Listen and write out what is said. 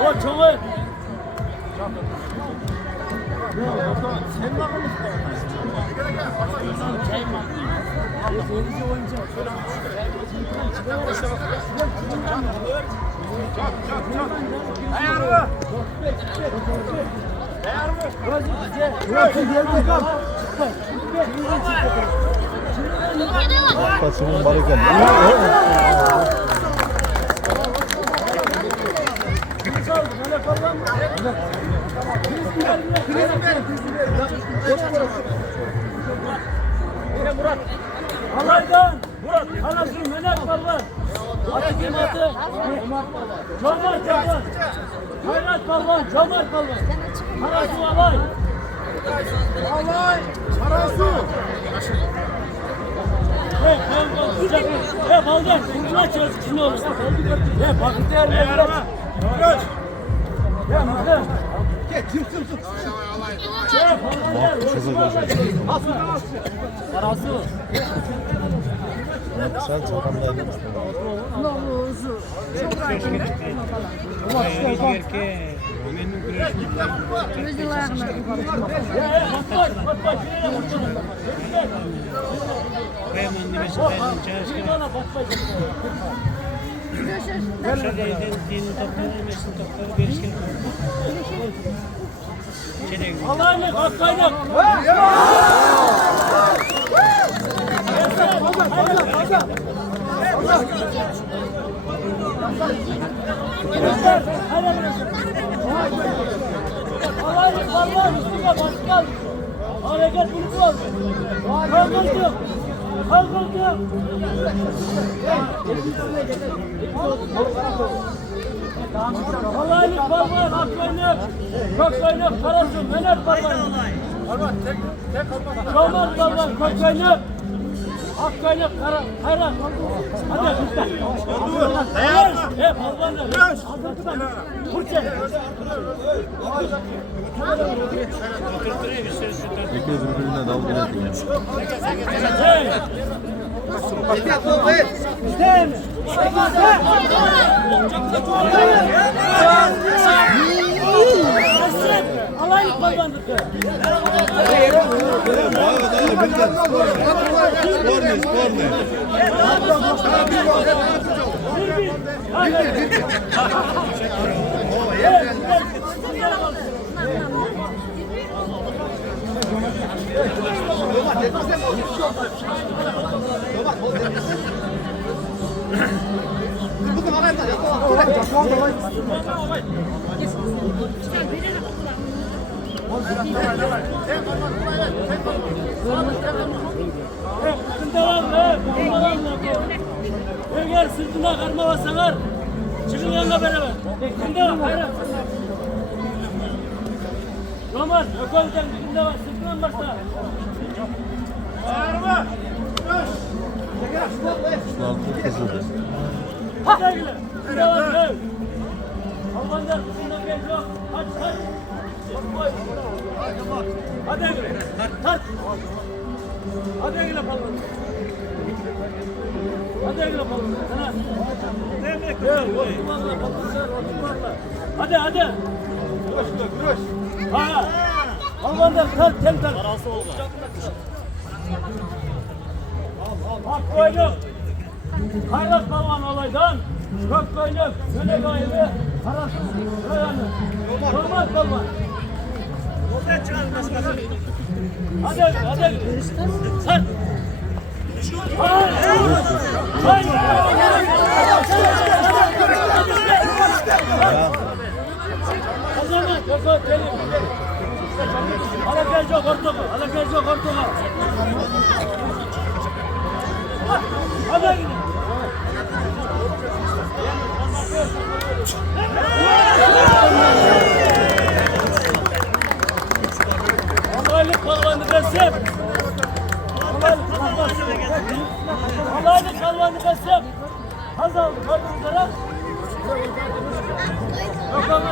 O çoğu. Pasımın barıkan. Murat. Alaydan. Murat. Anasını menak var lan. Atı kim atı? Cömert Balvan. Hayrat Balvan. Cömert Balvan. Karasu alay. Alay. Karasu. Balcan. Kurtula çözük şimdi olur. Bakın değerli. Mıkım. Karasu. Sen çakamdaydın. Allah'ını hakkayla. Allah'ını Balvan üstüne başkal. Hareket bunu var. Kalkıldı. Kalkıldı. Allah'ını Balvan hakkayla. Hakkayla Karasu Mehmet Balvan. Cömert Balvan hakkayla. Hakkayla Kayrat. Hadi bizden. Dayan. Balvanlar. Kurçe. İkiniz birbirine dalga geçin. Alaylık Balvan'dır. Eğer sırtına karma basalar, çıkın yanına beraber. Kimde var? Hayır. Cömert, Ököl'den kimde var? Sırtından başla. Bağırma! Altı kızıldı. Hadi güle. Kimde var? Köy. Almanlar kızından genç yok. Kaç. Hadi güle. Kaç. Hadi güle Balvan. Hadi güle Balvan. Sana. Hadi. Güreş. Ha. Balvanlar kalk tel kalk. Hak koyduk. Kayrat Balvan olaydan. Kök koyduk. Söyle gayri. Karasız. Kayanı. Cömert Balvan. Hadi. Sen. O zaman Koko gelin. Alakayacak ortağı. Hadi gidin. Allah'lık Balvan'ı kasıp. Allah'lık Balvan'ı kasıp. Hazal gördüğünüz üzere. Yok